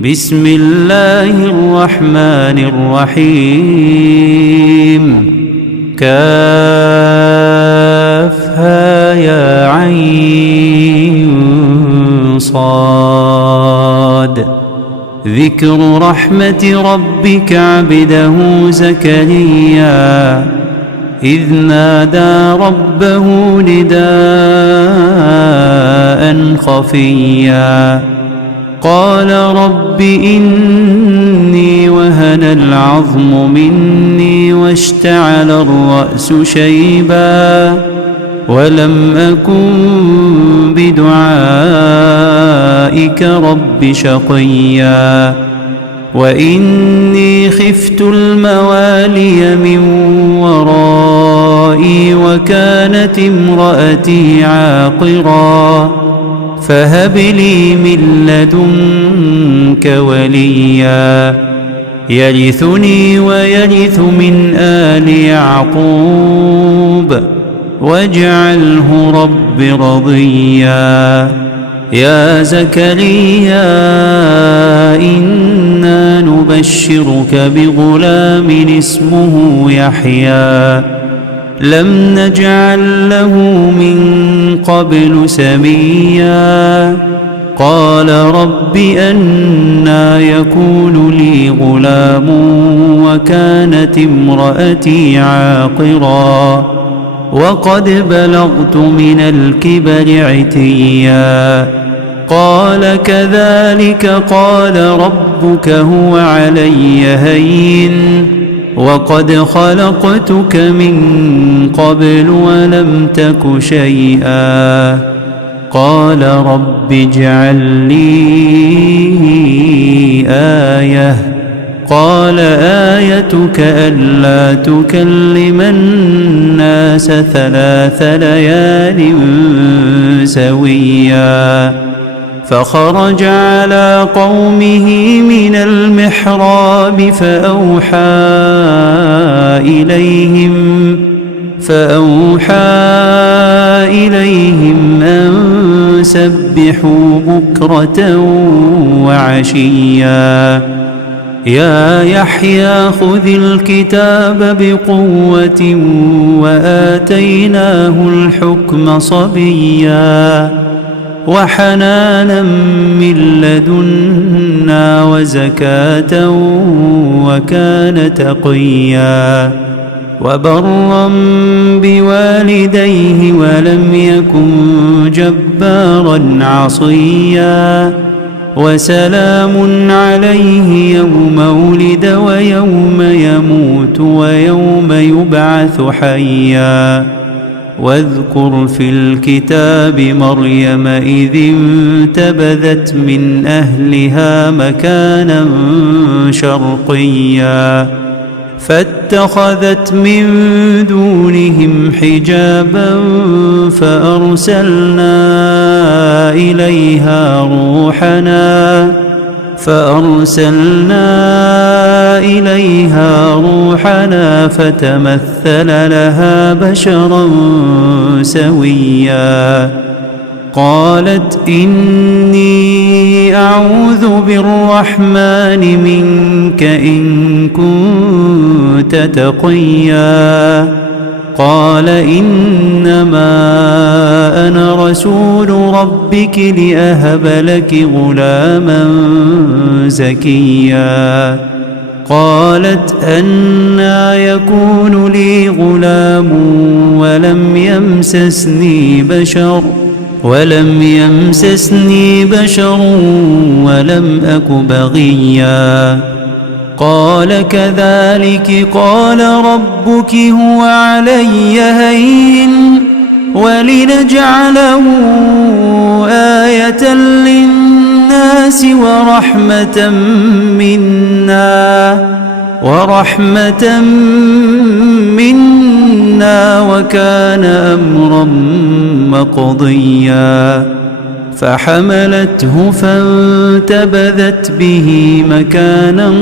بسم الله الرحمن الرحيم كافها يا عين صاد ذكر رحمة ربك عبده زكريا إذ نادى ربه نداء خفيا قال رب إني وهن العظم مني واشتعل الرأس شيبا ولم أكن بدعائك رب شقيا وإني خفت الموالي من ورائي وكانت امرأتي عاقرا فهب لي من لدنك وليا يرثني ويرث من آل يعقوب واجعله رب رضيا يا زكريا إنا نبشرك بغلام اسمه يحيى لم نجعل له من قبل سميا قال رب أنى يكون لي غلام وكانت امرأتي عاقرا وقد بلغت من الكبر عتيا قال كذلك قال ربك هو علي هين وقد خلقتك من قبل ولم تك شيئا قال رب اجعل لي آية قال آيتك ألا تكلم الناس 3 ليال سويا فخرج على قومه من المحراب فأوحى إليهم أن سبحوا بكرة وعشيا يا يحيى خذ الكتاب بقوة وآتيناه الحكم صبيا وحنانا من لدنا وزكاة وكان تقيا وبرا بوالديه ولم يكن جبارا عصيا وسلام عليه يوم ولد ويوم يموت ويوم يبعث حيا واذكر في الكتاب مريم إذ انتبذت من أهلها مكانا شرقيا فاتخذت من دونهم حجابا فأرسلنا إليها روحنا فتمثل لها بشرا سويا قالت إني أعوذ بالرحمن منك إن كنت تقيا قال إنما أنا رسول ربك لأهب لك غلاما زكيا قالت أنى يكون لي غلام ولم يمسسني بشر ولم أك بغيا قال كذلك قال ربك هو علي هين ولنجعله آية للناس ورحمة منا وكان أمرا مقضيا فحملته فانتبذت به مكانا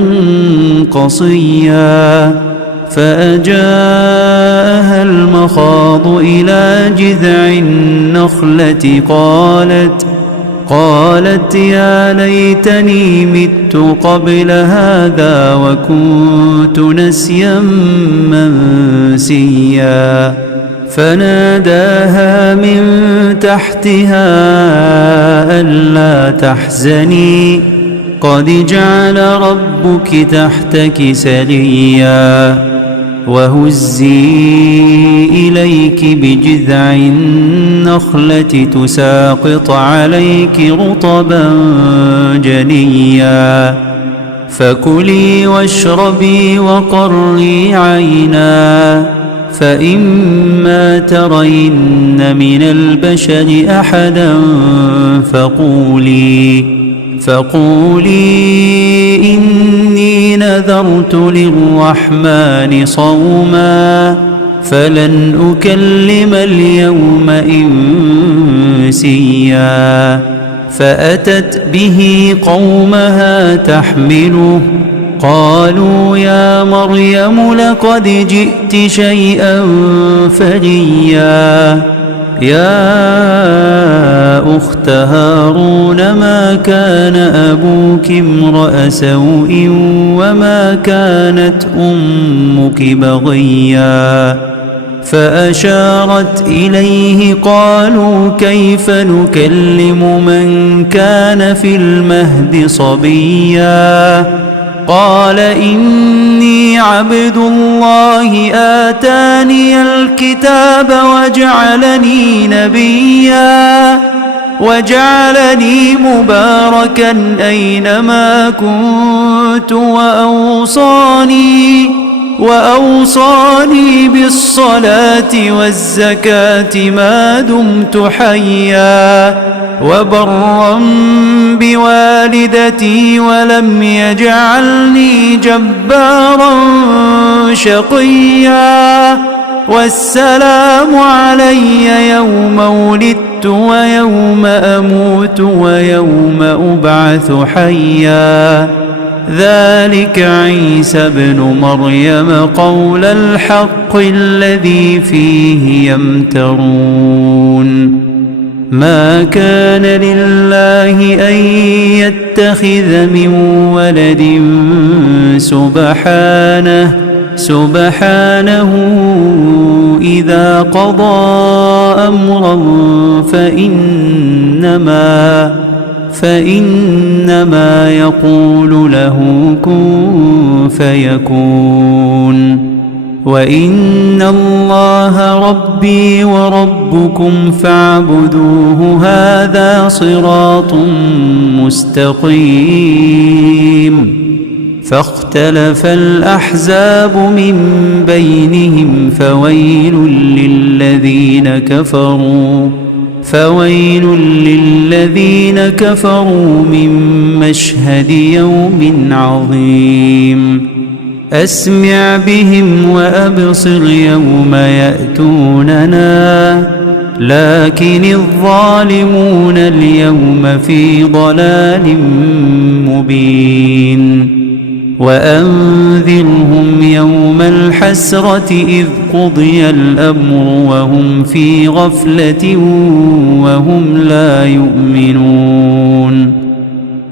قصيا فأجاءها المخاض إلى جذع النخلة قالت يا ليتني مت قبل هذا وكنت نسيا منسيا فناداها من تحتها ألا تحزني قد جعل ربك تحتك سريا وهزي إليك بجذع النخلة تساقط عليك رطبا جنيا فكلي واشربي وقري عينا فإما ترين من البشر أحدا فقولي إني نذرت للرحمن صوما فلن أكلم اليوم إنسيا فأتت به قومها تحمله قالوا يا مريم لقد جئت شيئا فريا يا أخت هارون ما كان أبوك امرأ سوء وما كانت أمك بغيا فأشارت إليه قالوا كيف نكلم من كان في المهد صبيا قال إني عبد الله آتاني الكتاب وجعلني مباركا أينما كنت وأوصاني بالصلاة والزكاة ما دمت حيا وبرا بوالدتي ولم يجعلني جبارا شقيا والسلام علي يوم ولدت ويوم أموت ويوم أبعث حيا ذلك عيسى ابن مريم قول الحق الذي فيه يمترون ما كان لله أن يتخذ من ولد سبحانه إذا قضى أمرا فإنما يقول له كن فيكون وإن الله ربي وربكم فاعبدوه هذا صراط مستقيم فاختلف الأحزاب من بينهم فويل للذين كفروا من مشهد يوم عظيم أسمع بهم وأبصر يوم يأتوننا لكن الظالمون اليوم في ضلال مبين وأنذرهم يوم الحسرة إذ قضي الأمر وهم في غفلة وهم لا يؤمنون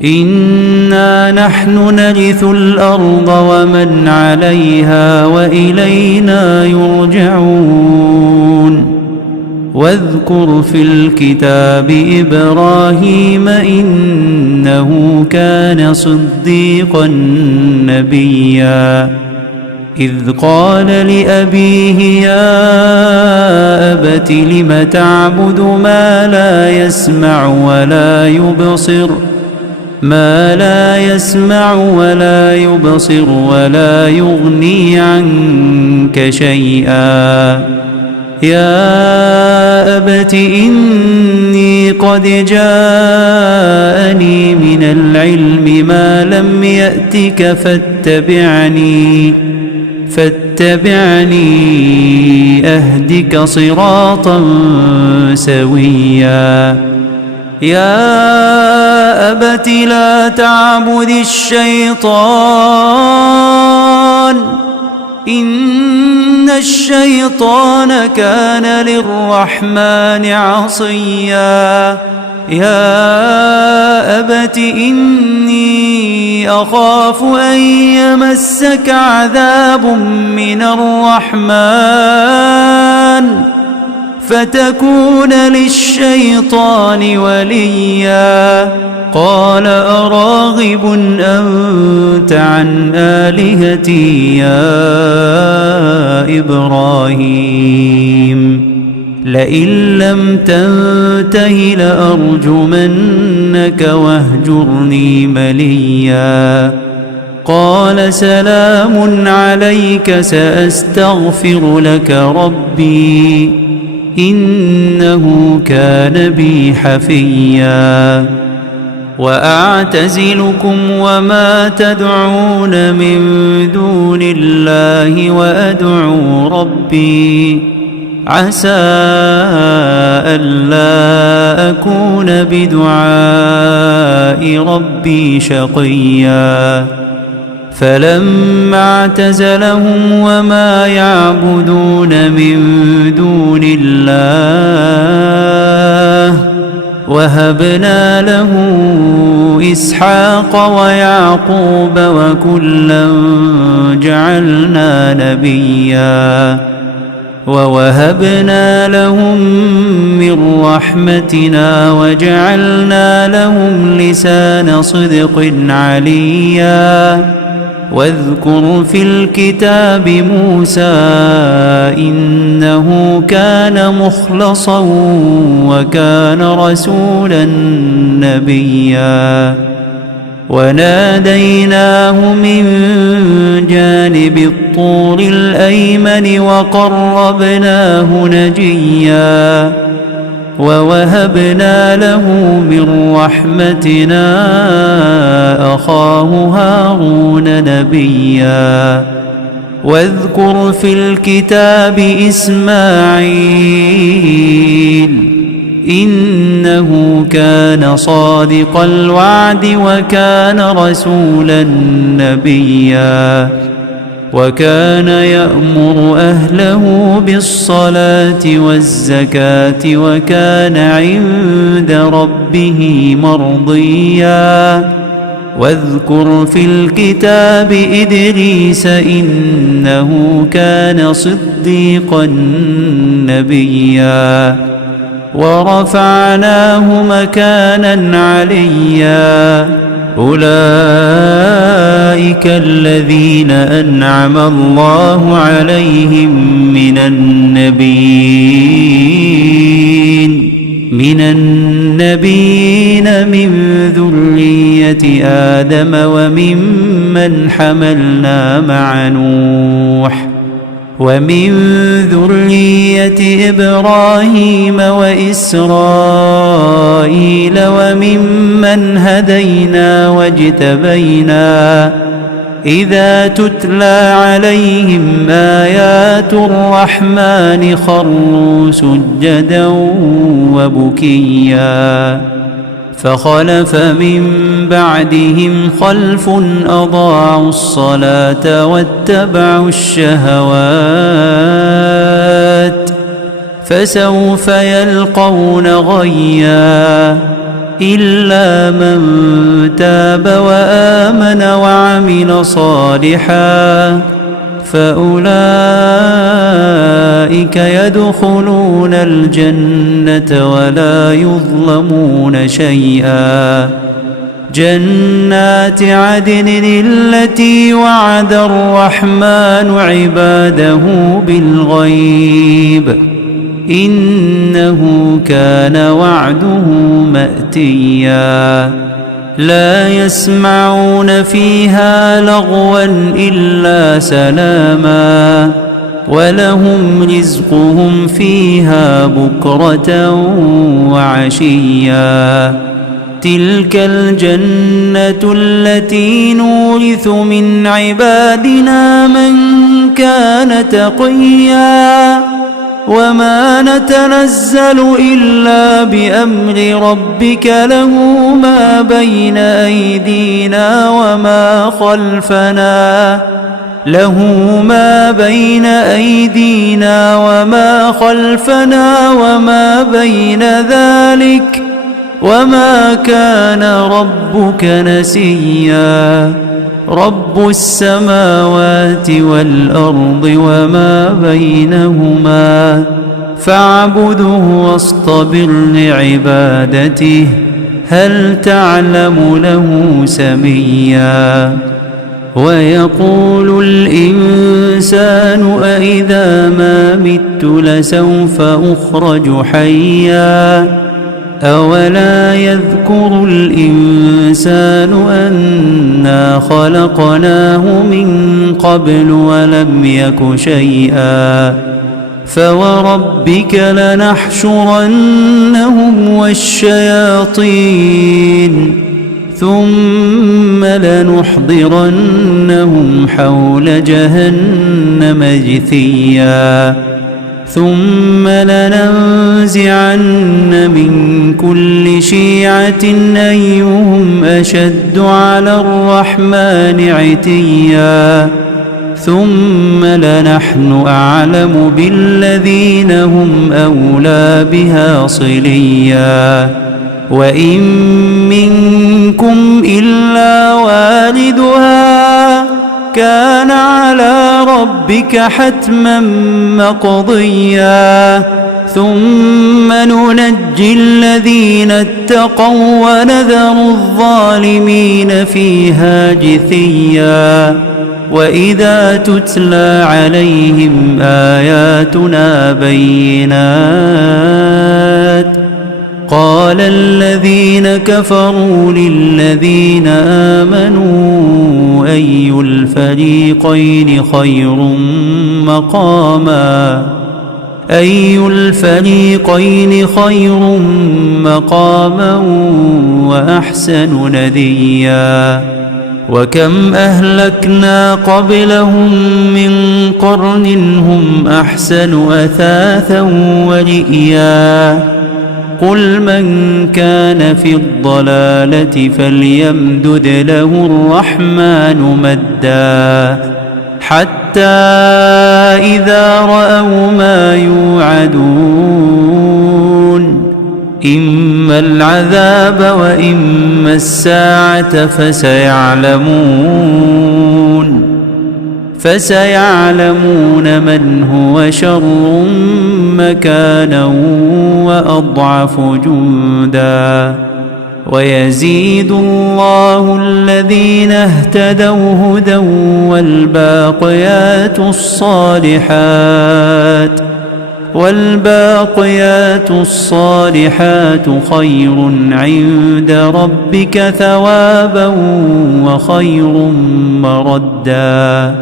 إنا نحن نرث الأرض ومن عليها وإلينا يرجعون واذكر في الكتاب إبراهيم إنه كان صديقا نبيا إذ قال لأبيه يا أبت لم تعبد ما لا يسمع ولا يبصر ولا يغني عنك شيئا يا أبت إني قد جاءني من العلم ما لم يأتك فاتبعني أهدك صراطا سويا يا أبت لا تعبد الشيطان إن الشيطان كان للرحمن عصيا يا أبت إني أخاف أن يمسك عذاب من الرحمن فتكون للشيطان وليا. قال أراغب أنت عن آلهتي يا إبراهيم لئن لم تنته لأرجمنك واهجرني مليا. قال سلام عليك سأستغفر لك ربي إنه كان بي حفيا. وأعتزلكم وما تدعون من دون الله وأدعو ربي عسى ألا أكون بدعاء ربي شقيا. فلما اعتزلهم وما يعبدون من دون الله وهبنا له إسحاق ويعقوب وكلا جعلنا نبيا. ووهبنا لهم من رحمتنا وجعلنا لهم لسان صدق عليا. واذكر في الكتاب موسى إنه كان مخلصا وكان رسولا نبيا. وناديناه من جانب الطور الأيمن وقربناه نجيا. ووهبنا له من رحمتنا أخاه هارون نبيا. واذكر في الكتاب إسماعيل إنه كان صادق الوعد وكان رسولا نبيا. وكان يأمر أهله بالصلاة والزكاة وكان عند ربه مرضيا. واذكر في الكتاب إدريس إنه كان صديقا نبيا. ورفعناه مكانا عليا. أولئك الذين أنعم الله عليهم من النبيين من ذرية آدم وممن حملنا مع نوح ومن ذرية إبراهيم وإسرائيل وممن هدينا واجتبينا. إذا تتلى عليهم آيات الرحمن خروا سجدا وبكيا. فخلف من بعدهم خلف أضاعوا الصلاة واتبعوا الشهوات فسوف يلقون غيا. إلا من تاب وآمن وعمل صالحا فأولئك يدخلون الجنة ولا يظلمون شيئا. جنات عدن التي وعد الرحمن عباده بالغيب إنه كان وعده مأتيا. لا يسمعون فيها لغوا إلا سلاما ولهم رزقهم فيها بكرة وعشيا. تلك الجنة التي نورث من عبادنا من كان تقيا. وما نتنزل إلا بأمر ربك له ما بين أيدينا وما خلفنا وما بين ذلك وما كان ربك نسيا رب السماوات والأرض وما بينهما فاعبده واصطبر لعبادته هل تعلم له سميا ويقول الإنسان أإذا ما مت لسوف أخرج حيا أولا يذكر الإنسان أنا خلقناه من قبل ولم يك شيئا فوربك لنحشرنهم والشياطين ثم لنحضرنهم حول جهنم جثيا ثم لننزعن من كل شيعة أيهم أشد على الرحمن عتيا ثم لنحن أعلم بالذين هم أولى بها صليا وإن منكم إلا والدها كان على ربك حتما مقضيا ثم ننجي الذين اتقوا ونذر الظالمين فيها جثيا وإذا تتلى عليهم آياتنا بينات قال الذين كفروا للذين آمنوا أي الفريقين خير مقاما وأحسن نديا وكم أهلكنا قبلهم من قرن هم أحسن أثاثا ورئيا قل من كان في الضلالة فليمدد له الرحمن مدا حتى إذا رأوا ما يوعدون إما العذاب وإما الساعة فسيعلمون من هو شر مكانا وأضعف جندا ويزيد الله الذين اهتدوا هدى والباقيات الصالحات خير عند ربك ثوابا وخير مردا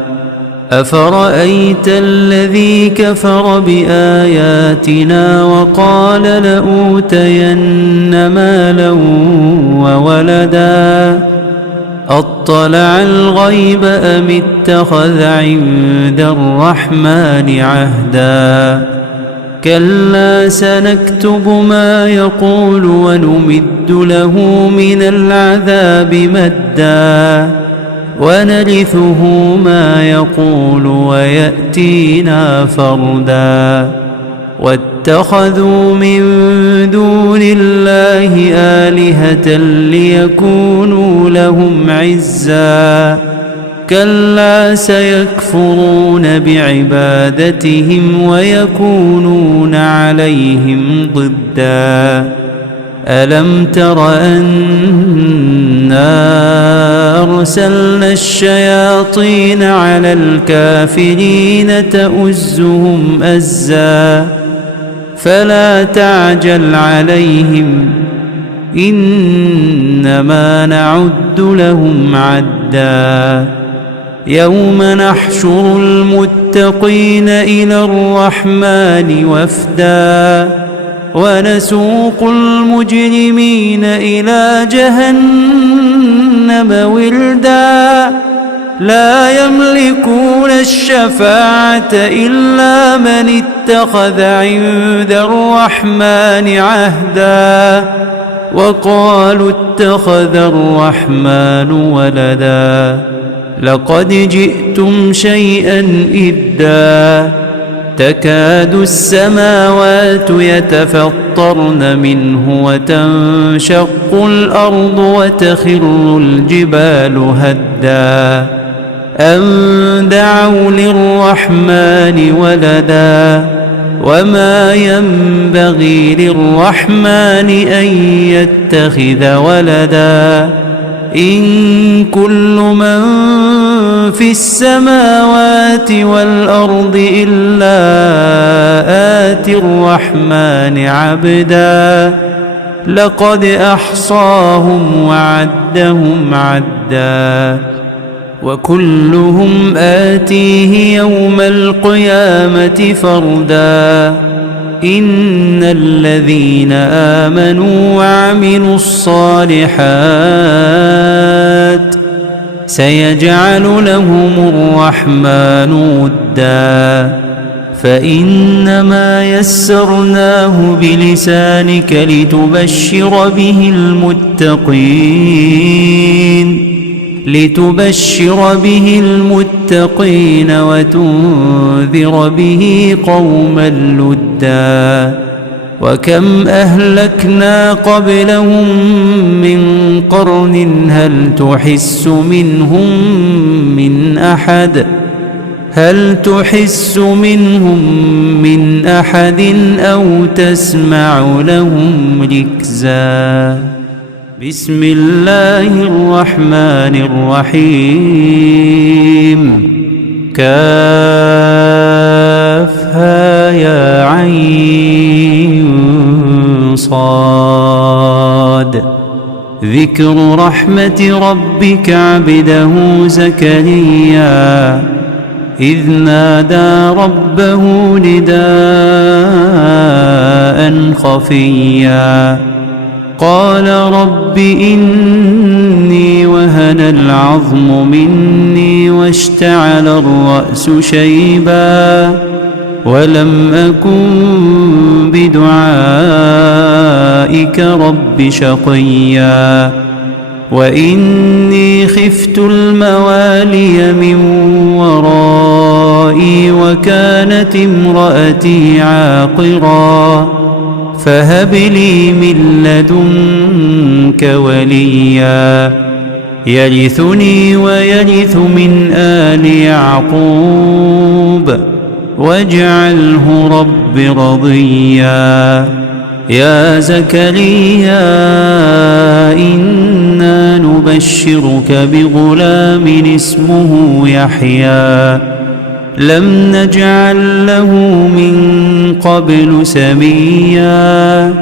أفرأيت الذي كفر بآياتنا وقال لأوتين مالا وولدا أطلع الغيب أم اتخذ عند الرحمن عهدا كلا سنكتب ما يقول ونمد له من العذاب مدا ونرثه ما يقول ويأتينا فردا واتخذوا من دون الله آلهة ليكونوا لهم عزا كلا سيكفرون بعبادتهم ويكونون عليهم ضدا ألم تر أنا أرسلنا الشياطين على الكافرين تؤزهم أزا فلا تعجل عليهم إنما نعد لهم عدا يوم نحشر المتقين إلى الرحمن وفدا ونسوق المجرمين إلى جهنم وردا لا يملكون الشفاعة إلا من اتخذ عند الرحمن عهدا وقالوا اتخذ الرحمن ولدا لقد جئتم شيئا إدا تكاد السماوات يتفطرن منه وتنشق الأرض وتخر الجبال هدا أن دعوا للرحمن ولدا وما ينبغي للرحمن أن يتخذ ولدا إن كل من في السماوات والأرض إلا آتي الرحمن عبدا لقد أحصاهم وعدهم عدا وكلهم آتيه يوم القيامة فردا إن الذين آمنوا وعملوا الصالحات سيجعل لهم الرحمن ودا فإنما يسرناه بلسانك لتبشر به المتقين وتنذر به قوما لدا وكم أهلكنا قبلهم من قرن هل تحس منهم من أحد أو تسمع لهم ركزا بسم الله الرحمن الرحيم كافها يا عين صاد ذكر رحمة ربك عبده زكريا إذ نادى ربه نداء خفيا قال رب إني وهن العظم مني واشتعل الرأس شيبا ولم أكن بدعائك رب شقيا وإني خفت الموالي من ورائي وكانت امرأتي عاقرا فهب لي من لدنك وليا يرثني ويرث من آل يعقوب واجعله رب رضيا يا زكريا إنا نبشرك بغلام اسمه يحيى لم نجعل له من قبل سميا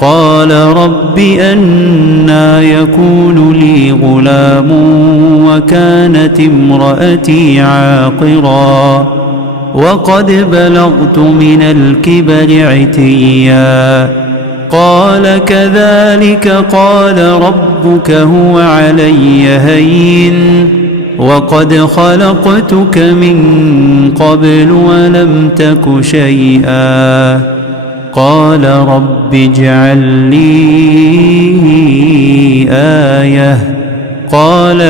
قال رب أنى يكون لي غلام وكانت امرأتي عاقرا وقد بلغت من الكبر عتيا قال كذلك قال ربك هو علي هين وقد خلقتك من قبل ولم تك شيئا قال رب اجعل لي آية قال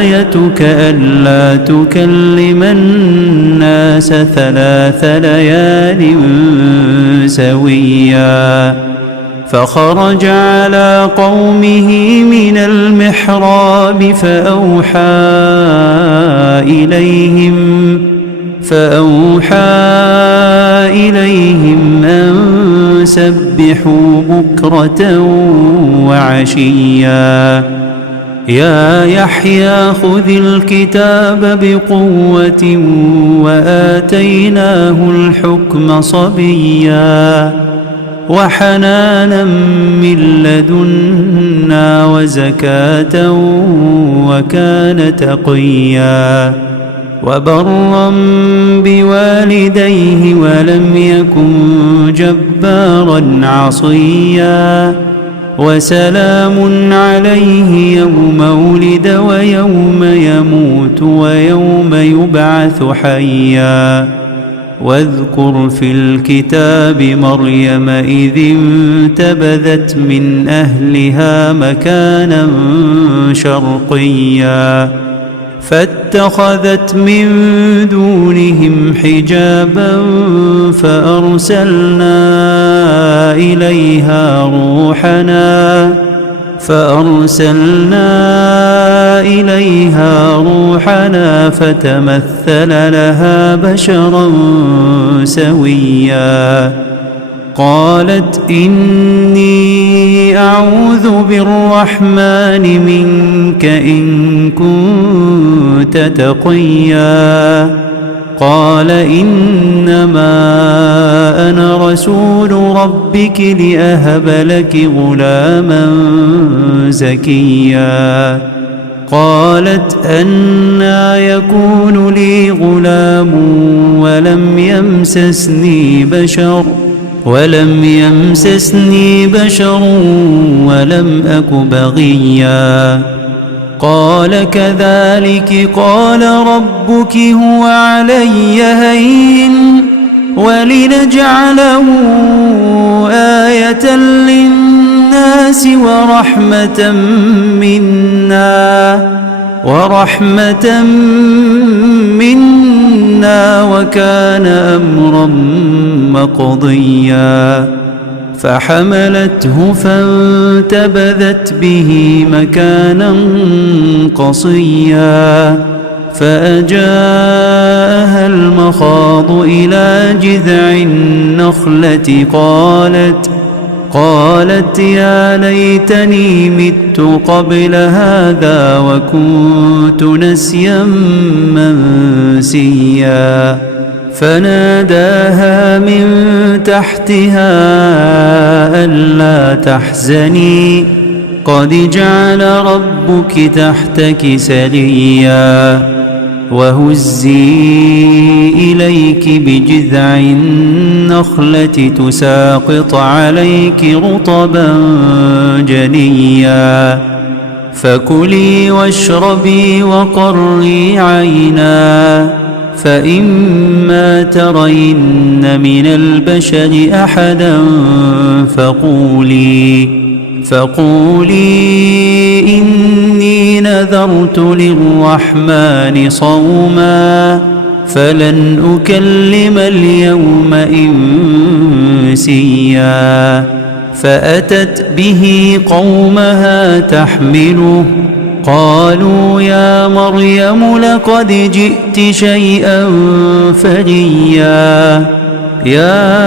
آيتك ألا تكلم الناس 3 ليال سويا فخرج على قومه من المحراب فأوحى إليهم أن سبحوا بكرة وعشيا يا يحيى خذ الكتاب بقوة وآتيناه الحكم صبيا وحنانا من لدنا وزكاة وكان تقيا وبرا بوالديه ولم يكن جبارا عصيا وسلام عليه يوم ولد ويوم يموت ويوم يبعث حيا واذكر في الكتاب مريم إذ انتبذت من أهلها مكانا شرقيا فاتخذت من دونهم حجابا فأرسلنا إليها روحنا فتمثل لها بشرا سويا. قالت إني أعوذ بالرحمن منك إن كنت تقيا. قال إنما أنا رسول ربك لأهب لك غلاما زكيا. قالت أنى يكون لي غلام ولم يمسسني بشر ولم أك بغيا. قال كذلك قال ربك هو علي هين ولنجعله آية للناس ورحمة منا وكان أمرا مقضيا. فحملته فانتبذت به مكانا قصيا. فأجاءها المخاض إلى جذع النخلة قالت يا ليتني مت قبل هذا وكنت نسيا منسيا. فناداها من تحتها ألا تحزني قد جعل ربك تحتك سريا. وهزي إليك بجذع النخلة تساقط عليك رطبا جنيا. فكلي واشربي وقري عينا فإما ترين من البشر أحدا فقولي إني نذرت للرحمن صوما فلن أكلم اليوم إنسيا. فأتت به قومها تحمله قالوا يا مريم لقد جئت شيئا فريا. يا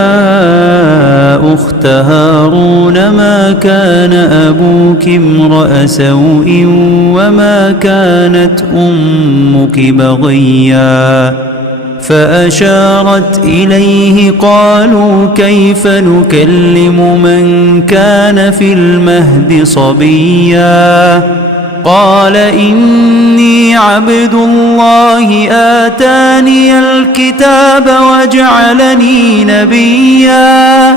أخت هارون ما كان أبوك امرأ سوء وما كانت أمك بغيا. فأشارت إليه قالوا كيف نكلم من كان في المهد صبيا. قال إني عبد الله آتاني الكتاب وجعلني نبيا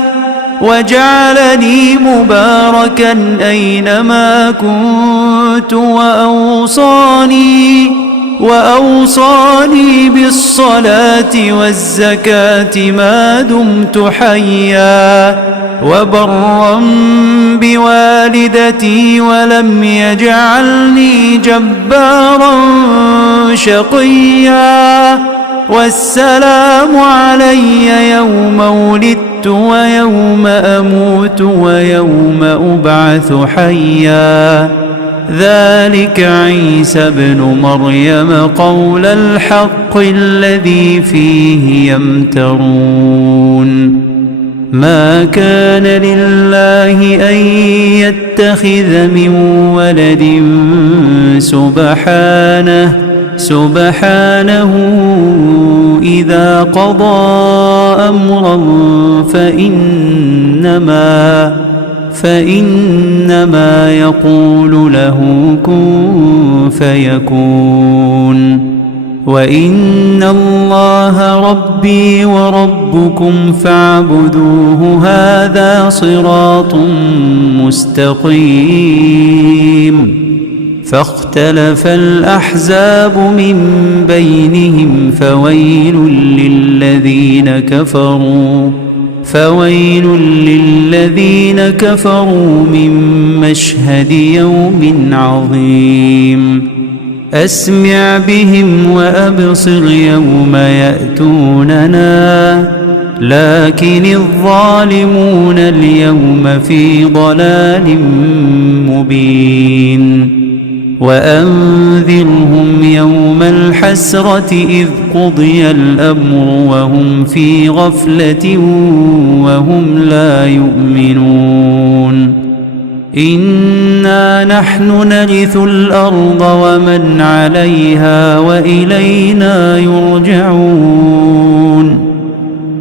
وجعلني مباركا أينما كنت وأوصاني بالصلاة والزكاة ما دمت حيا وبرا بوالدتي ولم يجعلني جبارا شقيا. والسلام علي يوم ولدت ويوم أموت ويوم أبعث حيا. ذلك عيسى ابن مريم قول الحق الذي فيه يمترون. ما كان لله أن يتخذ من ولد سبحانه إذا قضى أمرا فإنما يقول له كن فيكون. وإن الله ربي وربكم فاعبدوه هذا صراط مستقيم. فاختلف الأحزاب من بينهم فويل للذين كفروا من مشهد يوم عظيم. أسمع بهم وأبصر يوم يأتوننا لكن الظالمون اليوم في ضلال مبين وأنذرهم يوم الحسرة إذ قضي الأمر وهم في غفلة وهم لا يؤمنون إنا نحن نرث الأرض ومن عليها وإلينا يرجعون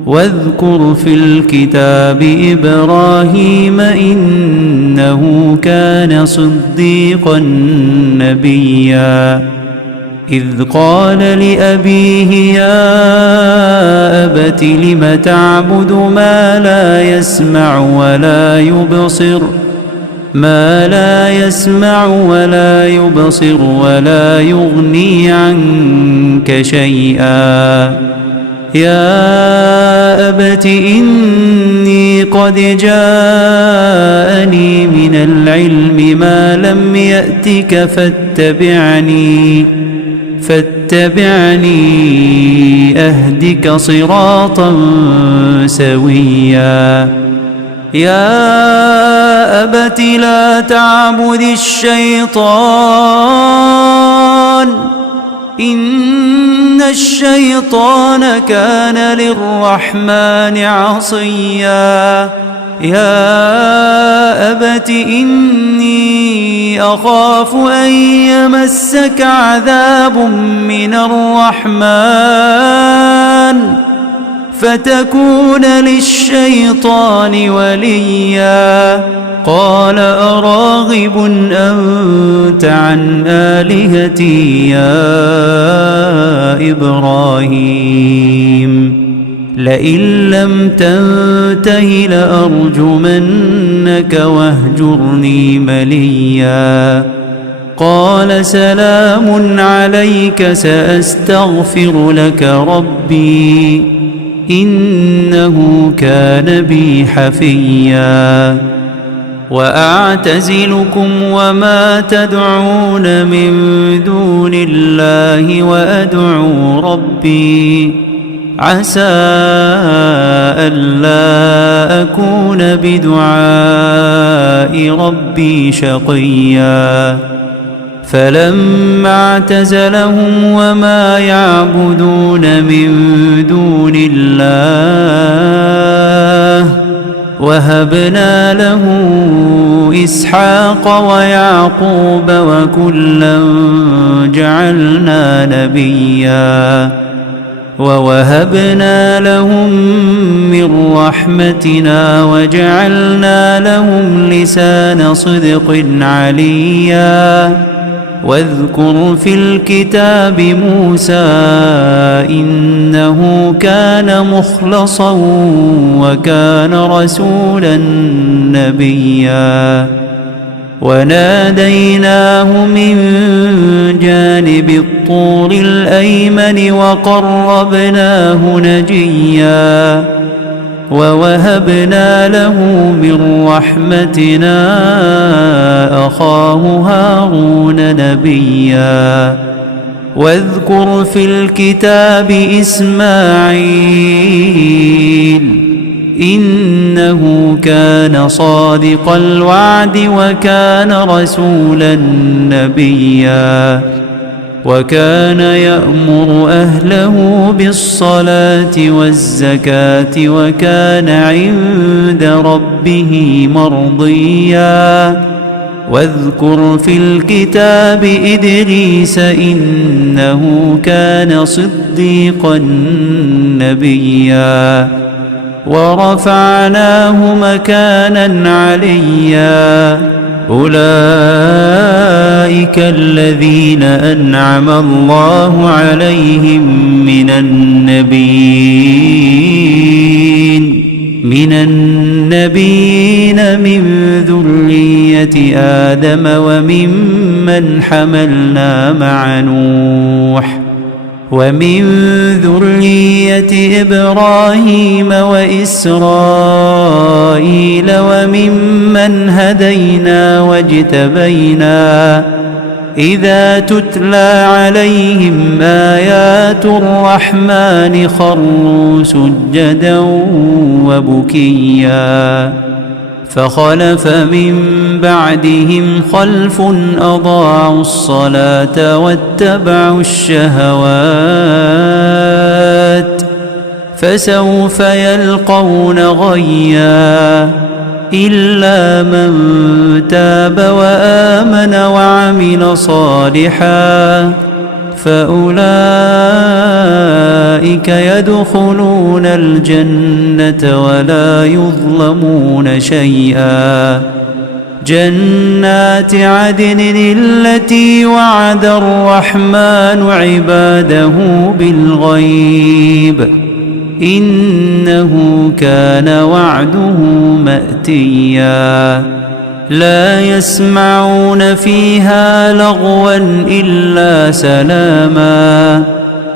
واذكر في الكتاب إبراهيم إنه كان صديقا نبيا إذ قال لأبيه يا أبت لم تعبد ما لا يسمع ولا يبصر ولا يبصر ولا يغني عنك شيئا يا أبت إني قد جاءني من العلم ما لم يأتك فاتبعني أهدك صراطا سويا يا أبت لا تعبد الشيطان إن الشيطان كان للرحمن عصيا يا أبت إني أخاف أن يمسك عذاب من الرحمن فتكون للشيطان وليا قال أراغب أنت عن آلهتي يا إبراهيم لئن لم تنته لأرجمنك واهجرني مليا قال سلام عليك سأستغفر لك ربي إنه كان بي حفيا وأعتزلكم وما تدعون من دون الله وأدعو ربي عسى ألا أكون بدعاء ربي شقيا فلما اعتزلهم وما يعبدون من دون الله وهبنا له إسحاق ويعقوب وكلا جعلنا نبيا ووهبنا لهم من رحمتنا وجعلنا لهم لسان صدق عليا واذكر في الكتاب موسى إنه كان مخلصا وكان رسولا نبيا وناديناه من جانب الطور الأيمن وقربناه نجيا ووهبنا له من رحمتنا أخاه هارون نبيا واذكر في الكتاب إسماعيل إنه كان صادق الوعد وكان رسولا نبيا وكان يأمر أهله بالصلاة والزكاة وكان عند ربه مرضيا واذكر في الكتاب إدريس إنه كان صديقا نبيا ورفعناه مكانا عليا أولئك الذين أنعم الله عليهم من النبيين من ذرية آدم وممن حملنا مع نوح ومن ذرية إبراهيم وإسرائيل وممن هدينا واجتبينا إذا تتلى عليهم آيات الرحمن خروا سجدا وبكيا فخلف من بعدهم خلف أضاعوا الصلاة واتبعوا الشهوات فسوف يلقون غيا إلا من تاب وآمن وعمل صالحا فأولئك يدخلون الجنة ولا يظلمون شيئا جنات عدن التي وعد الرحمن عباده بالغيب إنه كان وعده مأتيا لا يسمعون فيها لغوا إلا سلاما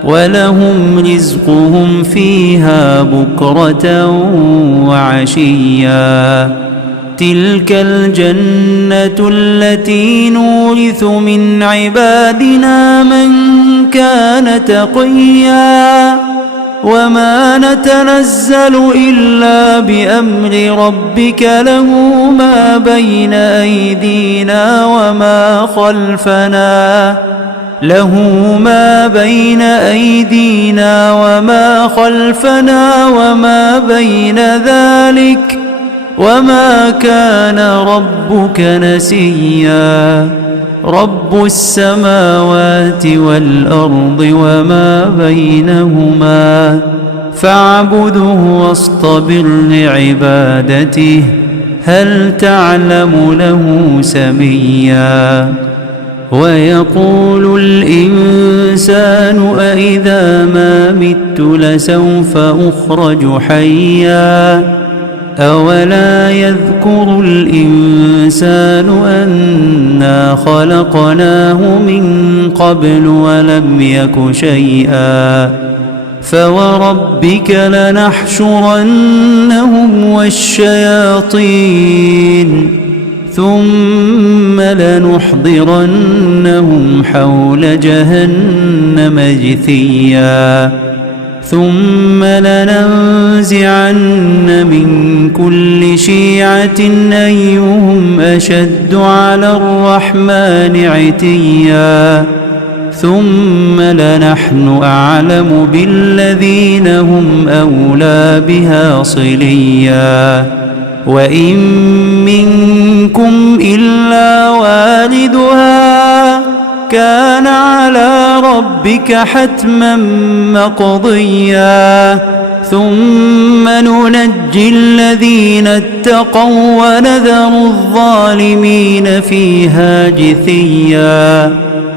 ولهم رزقهم فيها بكرة وعشيا تلك الجنة التي نورث من عبادنا من كان تقيا وما نتنزل إلا بأمر ربك له ما بين أيدينا وما خلفنا وما بين ذلك وما كان ربك نسيا رب السماوات والأرض وما بينهما فاعبده واصطبر لعبادته هل تعلم له سميا ويقول الإنسان أإذا ما مت لسوف أخرج حيا أولا يذكر الإنسان أنا خلقناه من قبل ولم يك شيئا فوربك لنحشرنهم والشياطين ثم لنحضرنهم حول جهنم جثيا ثم لننزعن من كل شيعة أيهم أشد على الرحمن عتيا ثم لنحن أعلم بالذين هم أولى بها صليا وإن منكم إلا واردها كان على ربك حتما مقضيا ثم ننجي الذين اتقوا ونذر الظالمين فيها جثيا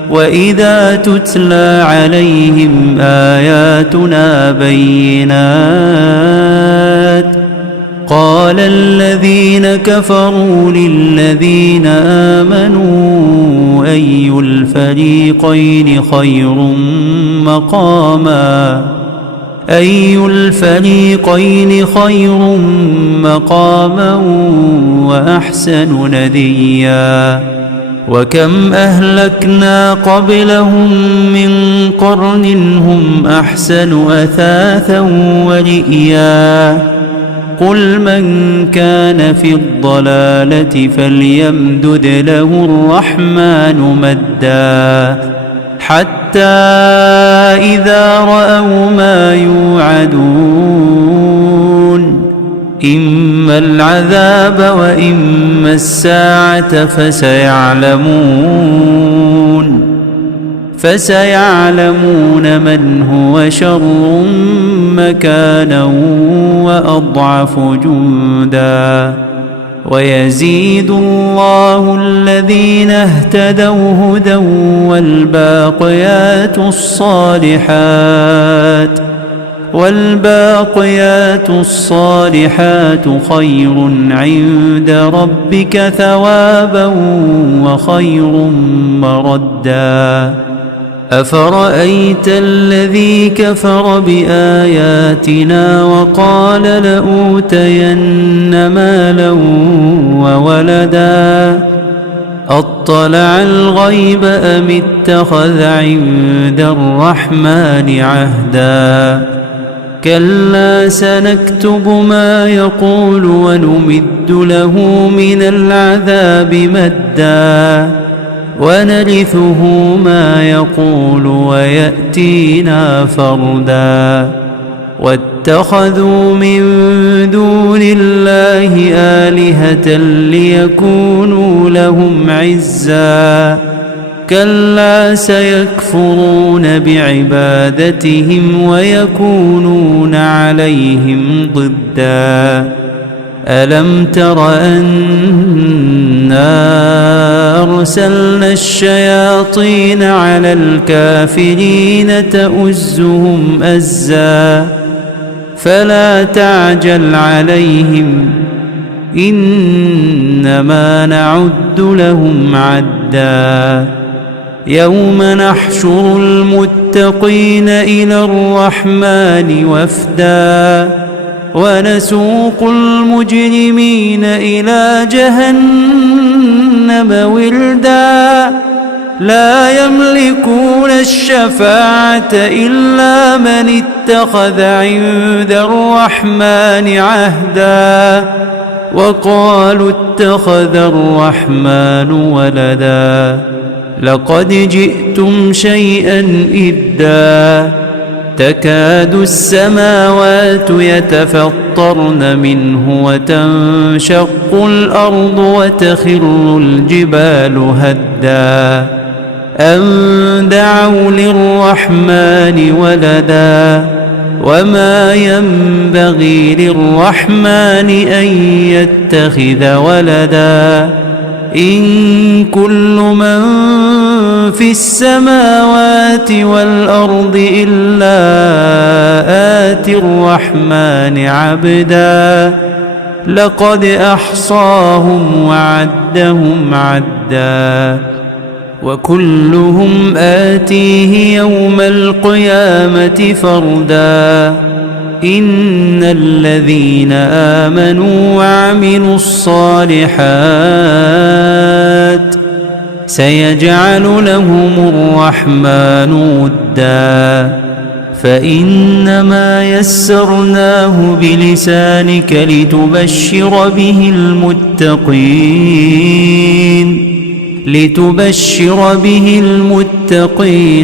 وإذا تتلى عليهم آياتنا بينات قال الذين كفروا للذين آمنوا أي الفريقين خير مقاما وأحسن نديا وكم أهلكنا قبلهم من قرن هم أحسن أثاثا ورئيا قل من كان في الضلالة فليمدد له الرحمن مدا حتى إذا رأوا ما يوعدون إما العذاب وإما الساعة فسيعلمون من هو شر مكانا وأضعف جندا ويزيد الله الذين اهتدوا هدى والباقيات الصالحات خير عند ربك ثوابا وخير مردا أفرأيت الذي كفر بآياتنا وقال لأوتين مالا وولدا أطلع الغيب أم اتخذ عند الرحمن عهدا كلا سنكتب ما يقول ونمد له من العذاب مدا ونرثه ما يقول ويأتينا فردا واتخذوا من دون الله آلهة ليكونوا لهم عزا كلا سيكفرون بعبادتهم ويكونون عليهم ضدا ألم تر أنا أرسلنا الشياطين على الكافرين تؤزهم أزا فلا تعجل عليهم إنما نعد لهم عدا يوم نحشر المتقين إلى الرحمن وفدا ونسوق المجرمين إلى جهنم وردا لا يملكون الشفاعة إلا من اتخذ عند الرحمن عهدا وقالوا اتخذ الرحمن ولدا لقد جئتم شيئا إدا تكاد السماوات يتفطرن منه وتنشق الأرض وتخر الجبال هدا أن دعوا للرحمن ولدا وما ينبغي للرحمن أن يتخذ ولدا إن كل من في السماوات والأرض إلا آتي الرحمن عبدا لقد أحصاهم وعدهم عدا وكلهم آتيه يوم القيامة فردا إن الذين آمنوا وعملوا الصالحات سيجعل لهم الرحمن ودا فإنما يسرناه بلسانك لتبشر به المتقين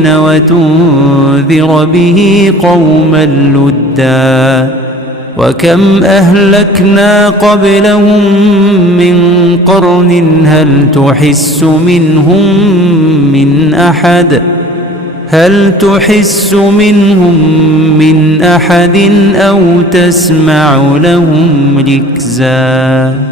وتنذر به قوما لدا وكم أهلكنا قبلهم من قرن هل تحس منهم من أحد أو تسمع لهم ركزا.